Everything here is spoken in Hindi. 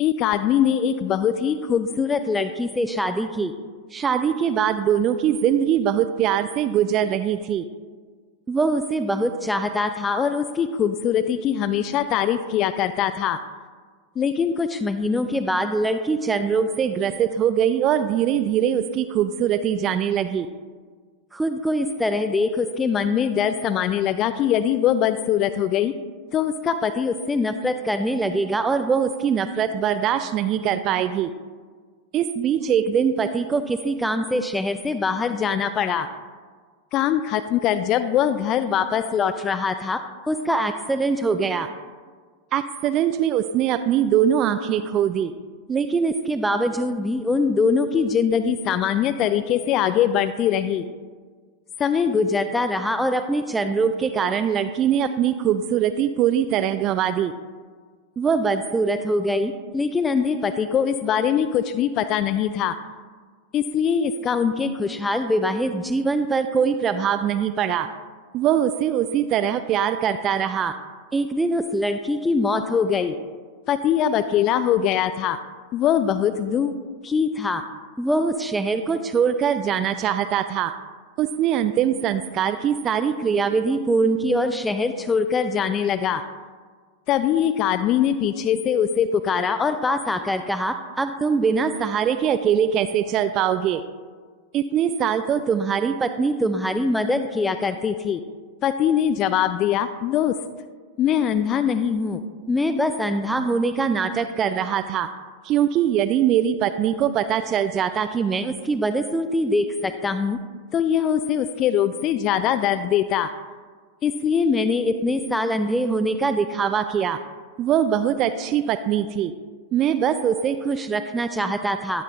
एक आदमी ने एक बहुत ही खूबसूरत लड़की से शादी की। शादी के बाद दोनों की जिंदगी बहुत प्यार से गुजर रही थी। वो उसे बहुत चाहता था और उसकी खूबसूरती की हमेशा तारीफ किया करता था। लेकिन कुछ महीनों के बाद लड़की चर्म रोग से ग्रसित हो गई और धीरे धीरे उसकी खूबसूरती जाने लगी। खुद को इस तरह देख उसके मन में डर समाने लगा कि यदि वो बदसूरत हो गई तो उसका पति उससे नफरत करने लगेगा और वो उसकी नफरत बर्दाश्त नहीं कर पाएगी। इस बीच एक दिन पति को किसी काम से शहर से बाहर जाना पड़ा। काम खत्म कर जब वह घर वापस लौट रहा था, उसका एक्सीडेंट हो गया। एक्सीडेंट में उसने अपनी दोनों आंखें खो दी, लेकिन इसके बावजूद भी उन दोनों की जिंदगी सामान्य तरीके से आगे बढ़ती रही। समय गुजरता रहा और अपने चर्म रोग के कारण लड़की ने अपनी खूबसूरती पूरी तरह गंवा दी। वह बदसूरत हो गई, लेकिन अंधे पति को इस बारे में कुछ भी पता नहीं था, इसलिए इसका उनके खुशहाल विवाहित जीवन पर कोई प्रभाव नहीं पड़ा। वो उसे उसी तरह प्यार करता रहा। एक दिन उस लड़की की मौत हो गई। पति अब अकेला हो गया था। वो बहुत दुखी था। वो उस शहर को छोड़कर जाना चाहता था। उसने अंतिम संस्कार की सारी क्रियाविधि पूर्ण की और शहर छोड़कर जाने लगा। तभी एक आदमी ने पीछे से उसे पुकारा और पास आकर कहा, अब तुम बिना सहारे के अकेले कैसे चल पाओगे? इतने साल तो तुम्हारी पत्नी तुम्हारी मदद किया करती थी। पति ने जवाब दिया, दोस्त, मैं अंधा नहीं हूँ, मैं बस अंधा होने का नाटक कर रहा था, क्योंकि यदि मेरी पत्नी को पता चल जाता कि मैं उसकी बदसूरती देख सकता हूँ तो यह उसे उसके रोग से ज्यादा दर्द देता। इसलिए मैंने इतने साल अंधे होने का दिखावा किया। वो बहुत अच्छी पत्नी थी, मैं बस उसे खुश रखना चाहता था।